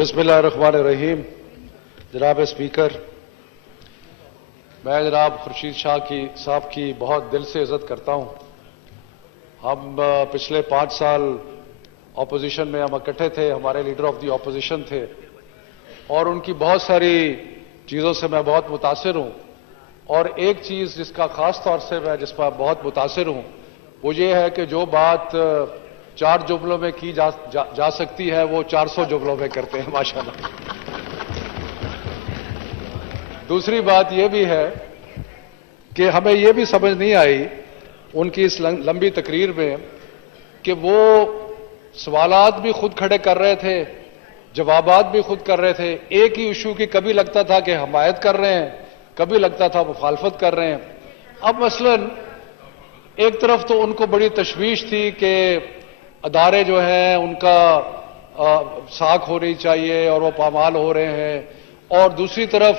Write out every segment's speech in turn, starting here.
बिस्मिल्लाहिर्रहमानिर्रहीम। जनाब स्पीकर, मैं जनाब खुर्शीद शाह साहब की बहुत दिल से इज्जत करता हूं। हम पिछले 5 साल ऑपोजिशन में हम इकट्ठे थे, हमारे लीडर ऑफ द ऑपोजिशन थे और उनकी बहुत सारी चीज़ों से मैं बहुत मुतासिर हूं। और एक चीज़ जिसका खास तौर से मैं जिस पर बहुत मुतासिर हूं वो ये है कि जो बात 4 जुमलों में की जा सकती है वो 400 जुमलों में करते हैं माशाल्लाह। दूसरी बात यह भी है कि हमें यह भी समझ नहीं आई उनकी इस लंबी तकरीर में कि वो सवालात भी खुद खड़े कर रहे थे, जवाबात भी खुद कर रहे थे। एक ही इशू की कभी लगता था कि हमायत कर रहे हैं, कभी लगता था मुखालफत कर रहे हैं। अब मसलन एक तरफ तो उनको बड़ी तशवीश थी कि अदारे जो हैं उनका साख होनी चाहिए और वो पामाल हो रहे हैं, और दूसरी तरफ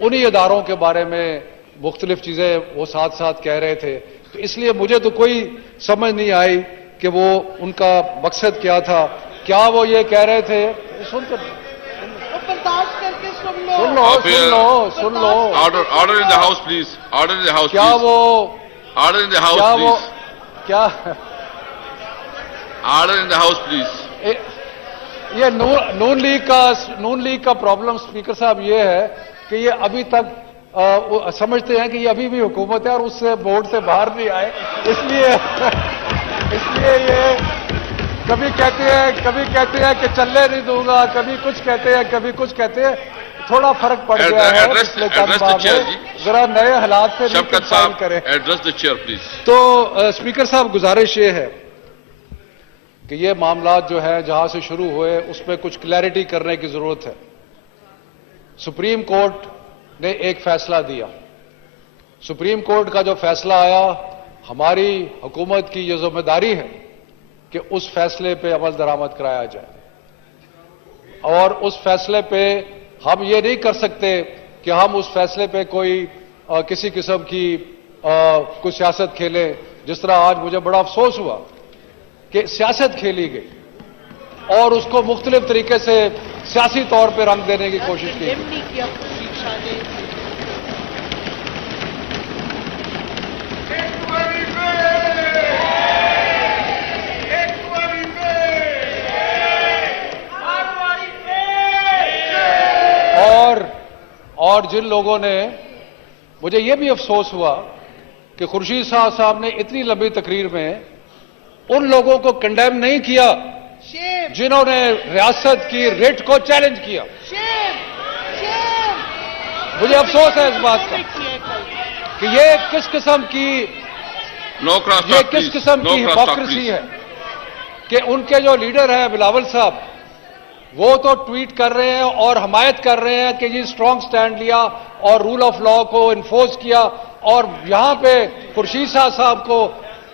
उन्हीं अदारों के बारे में मुख्तलिफ चीज़ें वो साथ साथ कह रहे थे। तो इसलिए मुझे तो कोई समझ नहीं आई कि वो उनका मकसद क्या था। क्या वो ये कह रहे थे, बर्दाश्त करके सुन लो। Order in the house please, order in the house. क्या वो order in the house please, क्या order in the house please. ये नून लीग का प्रॉब्लम स्पीकर साहब ये है कि ये अभी तक समझते हैं कि ये अभी भी हुकूमत है और उससे बोर्ड से बाहर नहीं आए, इसलिए ये कभी कहते हैं कि चलने नहीं दूंगा, कभी कुछ कहते हैं, कभी कुछ कहते हैं। थोड़ा फर्क पड़ गया है पिछले चंद माह में, जरा नए हालात से रिकॉइल करें। Address the chair please. तो स्पीकर साहब, गुजारिश ये है कि ये मामला जो है जहां से शुरू हुए उसमें कुछ क्लैरिटी करने की जरूरत है। सुप्रीम कोर्ट ने एक फैसला दिया, सुप्रीम कोर्ट का जो फैसला आया, हमारी हुकूमत की यह जिम्मेदारी है कि उस फैसले पे अमल दरामद कराया जाए। और उस फैसले पे हम ये नहीं कर सकते कि हम उस फैसले पे कोई किसी किस्म की कुछ सियासत खेलें। जिस तरह आज मुझे बड़ा अफसोस हुआ कि सियासत खेली गई और उसको मुख्तलिफ तरीके से सियासी तौर पर रंग देने की कोशिश की गई। और जिन लोगों ने, मुझे यह भी अफसोस हुआ कि खुर्शीद शाह साहब ने इतनी लंबी तकरीर में उन लोगों को कंडेम नहीं किया जिन्होंने रियासत की रिट को चैलेंज किया। मुझे अफसोस है इस बात का कि ये किस किस्म की हिपोक्रेसी है कि उनके जो लीडर हैं बिलावल साहब, वो तो ट्वीट कर रहे हैं और हमायत कर रहे हैं कि जी स्ट्रांग स्टैंड लिया और रूल ऑफ लॉ को इन्फोर्स किया, और यहां पे खुर्शीद शाह साहब को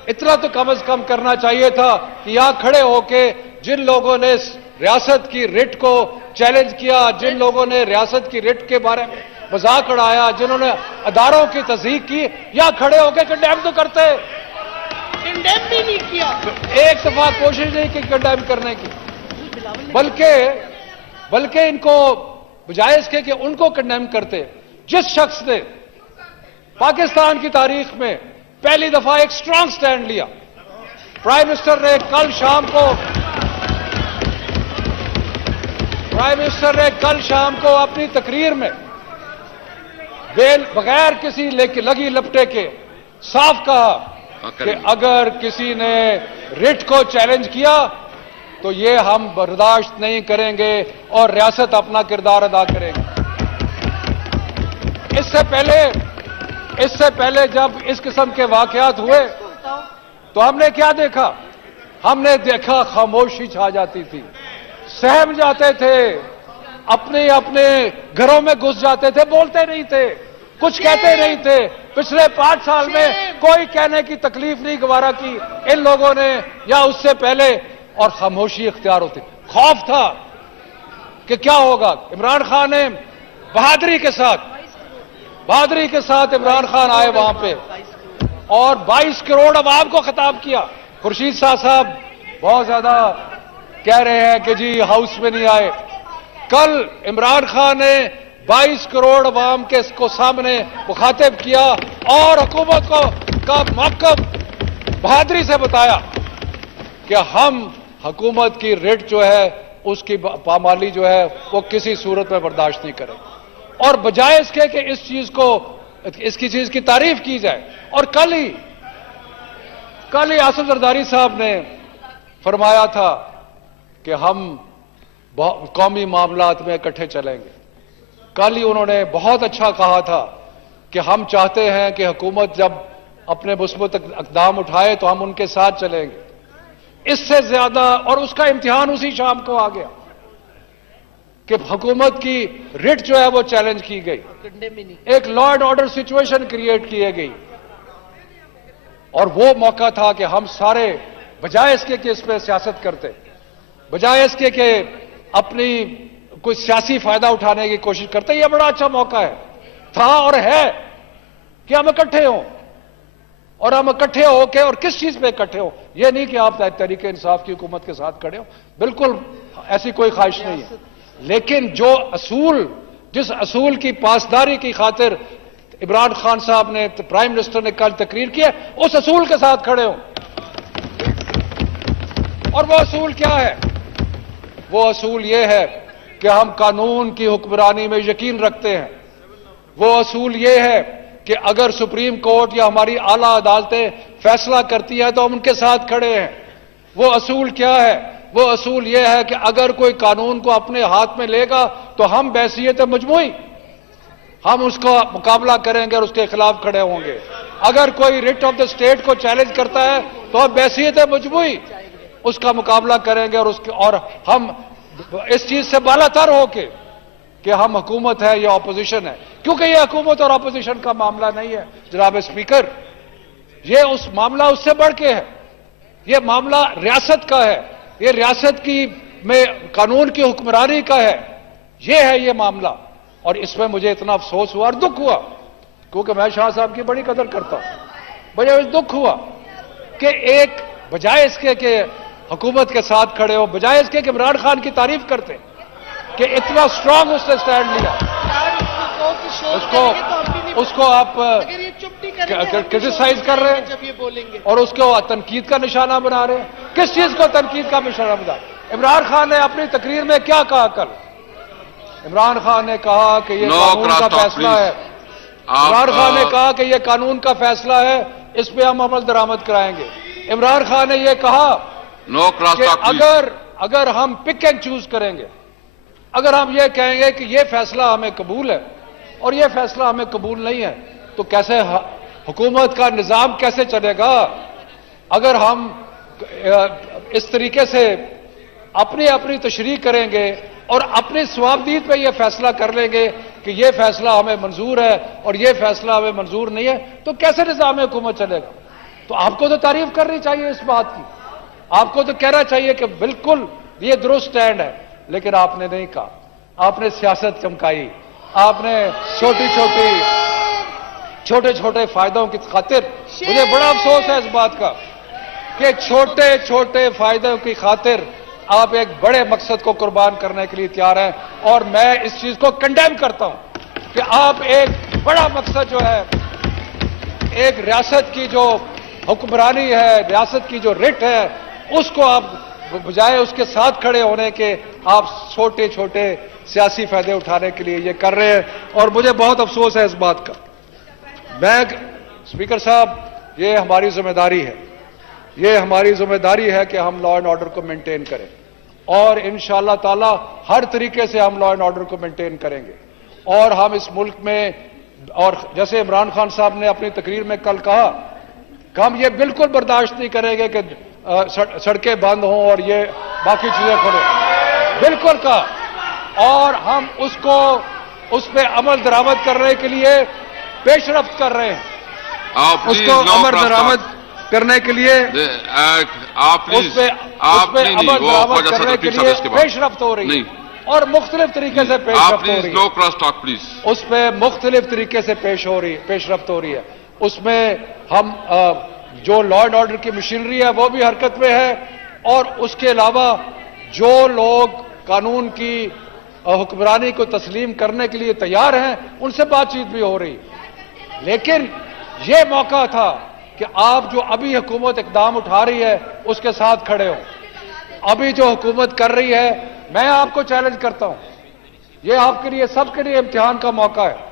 इतना तो कम से कम करना चाहिए था कि यहां खड़े होके जिन लोगों ने रियासत की रिट को चैलेंज किया, जिन लोगों ने रियासत की रिट के बारे में मजाक उड़ाया, जिन्होंने अदारों की तस्दीक की, यहां खड़े होकर कंडेम तो करते, कंडेम भी नहीं किया। एक दफा कोशिश नहीं की कंडेम करने की, बल्कि इनको बजाय इसके कि उनको कंडेम करते। जिस शख्स ने पाकिस्तान की तारीख में पहली दफा एक स्ट्रांग स्टैंड लिया, प्राइम मिनिस्टर ने कल शाम को अपनी तकरीर में बगैर किसी लगी लपटे के साफ कहा कि अगर किसी ने रिट को चैलेंज किया तो ये हम बर्दाश्त नहीं करेंगे और रियासत अपना किरदार अदा करेगी। इससे पहले जब इस किस्म के वाकयात हुए तो हमने क्या देखा? हमने देखा खामोशी छा जाती थी, सहम जाते थे, अपने घरों में घुस जाते थे, बोलते नहीं थे, कुछ कहते नहीं थे। पिछले 5 साल में कोई कहने की तकलीफ नहीं गवारा की इन लोगों ने या उससे पहले, और खामोशी इख्तियार होती। खौफ था कि क्या होगा। इमरान खान ने बहादुरी के साथ इमरान खान आए वहां पे और 22 करोड़ अवाम को खिताब किया। खुर्शीद शाह साहब बहुत ज्यादा कह रहे हैं कि जी हाउस में नहीं आए, कल इमरान खान ने 22 करोड़ अवाम के को सामने मुखातिब किया और हुकूमत को का मौक़िफ़ बहादुरी से बताया कि हम हुकूमत की रिट जो है उसकी पामाली जो है वो किसी सूरत में बर्दाश्त नहीं करें और बजाय इसके कि इस चीज को इसकी चीज की तारीफ की जाए। और कल ही आसिफ जरदारी साहब ने फरमाया था कि हम कौमी मामलात में इकट्ठे चलेंगे। कल ही उन्होंने बहुत अच्छा कहा था कि हम चाहते हैं कि हुकूमत जब अपने मुस्बत इक़दाम उठाए तो हम उनके साथ चलेंगे। इससे ज्यादा और उसका इम्तिहान उसी शाम को आ गया कि हुकूमत की रिट जो है वो चैलेंज की गई, एक law and order situation create की गई और वो मौका था कि हम सारे बजाय इसके कि इस पर सियासत करते, बजाय इसके कि अपनी कोई सियासी फायदा उठाने की कोशिश करते, यह बड़ा अच्छा मौका है था और है कि हम इकट्ठे हों और हम इकट्ठे होके और किस चीज पे इकट्ठे हो। यह नहीं कि आप तहरीक इंसाफ की हुकूमत के साथ खड़े हो, बिल्कुल ऐसी कोई ख्वाहिश नहीं है, लेकिन जो असूल जिस असूल की पासदारी की खातिर इमरान खान साहब ने प्राइम मिनिस्टर ने कल तकरीर किया उस असूल के साथ खड़े हो। और वो असूल क्या है? वो असूल ये है कि हम कानून की हुक्मरानी में यकीन रखते हैं। वो असूल ये है कि अगर सुप्रीम कोर्ट या हमारी आला अदालतें फैसला करती है तो हम उनके साथ खड़े हैं। वो असूल क्या है? वो असूल यह है कि अगर कोई कानून को अपने हाथ में लेगा तो हम बहसीयत मजमूई हम उसका मुकाबला करेंगे और उसके खिलाफ खड़े होंगे। अगर कोई रिट ऑफ द स्टेट को चैलेंज करता है तो हम बहसीयत मजमूई उसका मुकाबला करेंगे और हम इस चीज से बालातर होके कि हम हुकूमत है या अपोजिशन है, क्योंकि ये हुकूमत और अपोजिशन का मामला नहीं है जनाब स्पीकर, ये उस मामला उससे बढ़ के है। ये मामला रियासत का है, ये रियासत की में कानून की हुक्मरानी का है, ये है ये मामला। और इसमें मुझे इतना अफसोस हुआ और दुख हुआ क्योंकि मैं शाह साहब की बड़ी कदर करता हूं। मुझे दुख हुआ कि एक बजाय इसके कि हुकूमत के साथ खड़े हो, बजाय इसके कि इमरान खान की तारीफ करते कि इतना स्ट्रांग उसने स्टैंड लिया, उसको आप क्रिटिसाइज कर रहे हैं जब ये बोलेंगे और उसको तनकीद का निशाना बना रहे हैं। किस चीज को तनकीद का निशाना बना? इमरान खान ने अपनी तकरीर में क्या कहा कल? इमरान खान ने कहा कि ये कानून का फैसला है। इमरान खान ने कहा कि ये कानून का फैसला है, इस पे हम अमल दरामद कराएंगे। इमरान खान ने यह कहा कि अगर हम पिक एंड चूज करेंगे, अगर हम ये कहेंगे कि ये फैसला हमें कबूल है और ये फैसला हमें कबूल नहीं है तो कैसे हुकूमत का निजाम कैसे चलेगा? अगर हम इस तरीके से अपनी अपनी तशरीह करेंगे और अपनी स्वाबदीद पे ये फैसला कर लेंगे कि ये फैसला हमें मंजूर है और ये फैसला हमें मंजूर नहीं है, तो कैसे निजाम हुकूमत चलेगा? तो आपको तो तारीफ करनी चाहिए इस बात की, आपको तो कहना चाहिए कि बिल्कुल ये दुरुस्त स्टैंड है, लेकिन आपने नहीं कहा। आपने सियासत चमकाई, आपने छोटे छोटे फायदों की खातिर, मुझे बड़ा अफसोस है इस बात का कि छोटे छोटे फायदों की खातिर आप एक बड़े मकसद को कुर्बान करने के लिए तैयार हैं। और मैं इस चीज को कंडेम करता हूं कि आप एक बड़ा मकसद जो है, एक रियासत की जो हुक्मरानी है, रियासत की जो रिट है, उसको आप बजाय उसके साथ खड़े होने के आप छोटे छोटे सियासी फायदे उठाने के लिए ये कर रहे हैं। और मुझे बहुत अफसोस है इस बात का। मैं स्पीकर साहब, ये हमारी जिम्मेदारी है, ये हमारी जिम्मेदारी है कि हम लॉ एंड ऑर्डर को मेंटेन करें और इंशाअल्लाह ताला हर तरीके से हम लॉ एंड ऑर्डर को मेंटेन करेंगे। और हम इस मुल्क में, और जैसे इमरान खान साहब ने अपनी तकरीर में कल कहा कि हम ये बिल्कुल बर्दाश्त नहीं करेंगे कि सड़कें बंद हों और ये बाकी चीजें खोलें, बिल्कुल कहा। और हम उस पर अमल दरामद करने के लिए पेशरफ्त कर रहे हैं, उसको अमल दरामद करने के लिए आप अमल दरामद करने के लिए पेशरफ्त हो रही है और मुख्तलिफ तरीके से पेशरफ्त हो रही है। उस पर मुख्तलिफ तरीके से पेशरफ्त हो रही है। उसमें हम जो लॉ एंड ऑर्डर की मशीनरी है वो भी हरकत में है, और उसके अलावा जो लोग कानून की हुक्मरानी को तस्लीम करने के लिए तैयार हैं, उनसे बातचीत भी हो रही। लेकिन यह मौका था कि आप जो अभी हुकूमत इकदाम उठा रही है उसके साथ खड़े हो। अभी जो हुकूमत कर रही है, मैं आपको चैलेंज करता हूं, यह आपके लिए सबके लिए इम्तिहान का मौका है।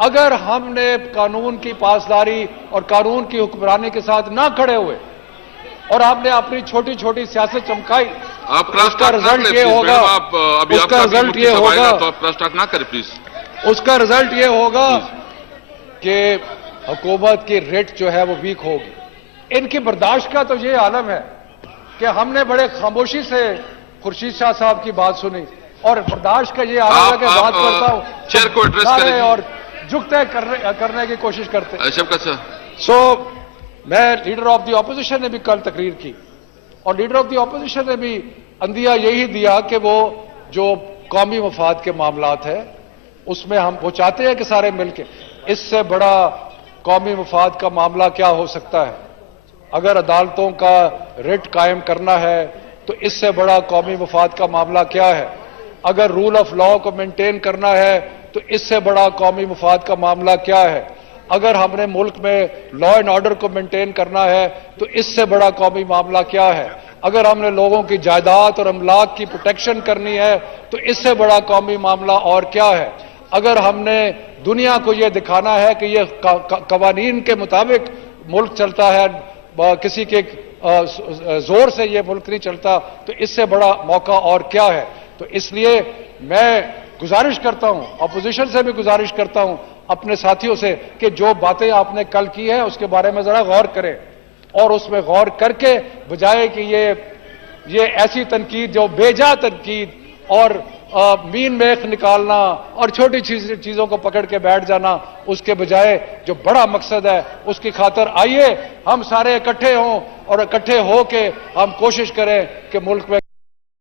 अगर हमने कानून की पासदारी और कानून की हुक्मरानी के साथ ना खड़े हुए और आपने अपनी छोटी छोटी सियासत चमकाई, उसका रिजल्ट ये होगा, उसका रिजल्ट ये होगा, तो आप प्रश्न ना करें प्लीज। उसका रिजल्ट ये होगा कि हुकूमत की रेट जो है वो वीक होगी। इनकी बर्दाश्त का तो ये आलम है कि हमने बड़े खामोशी से खुर्शीद शाह साहब की बात सुनी और बर्दाश्त का ये आलम है कि बात करता हूं, चेयर को एड्रेस करें और झुकते करने की कोशिश करते। शफकत सर, सो मैं लीडर ऑफ द ऑपोजिशन ने भी कल तकरीर की और लीडर ऑफ द ऑपोजिशन ने भी अंदिया यही दिया कि वो जो कौमी मफाद के मामलात है उसमें वो चाहते हैं कि सारे मिलके, इससे बड़ा कौमी मफाद का मामला क्या हो सकता है। अगर अदालतों का रिट कायम करना है तो इससे बड़ा कौमी मफाद का मामला क्या है। अगर रूल ऑफ लॉ को मेंटेन करना है तो इससे बड़ा कौमी मफाद का मामला क्या है। अगर हमने मुल्क में लॉ एंड ऑर्डर को मेंटेन करना है तो इससे बड़ा कौमी मामला क्या है। अगर हमने लोगों की जायदाद और अमलाक की प्रोटेक्शन करनी है तो इससे बड़ा कौमी मामला और क्या है। अगर हमने दुनिया को यह दिखाना है कि यह कवानीन के मुताबिक मुल्क चलता है, किसी के जोर से यह मुल्क नहीं चलता, तो इससे बड़ा मौका और क्या है। तो इसलिए मैं गुजारिश करता हूं, अपोजिशन से भी गुजारिश करता हूं, अपने साथियों से कि जो बातें आपने कल की है उसके बारे में जरा गौर करें और उसमें गौर करके बजाय कि ये ऐसी तनकीद जो बेजा तनकीद और मीन मेख निकालना और छोटी चीजों को पकड़ के बैठ जाना, उसके बजाय जो बड़ा मकसद है उसकी खातर आइए हम सारे इकट्ठे हों और इकट्ठे होके हम कोशिश करें कि मुल्क में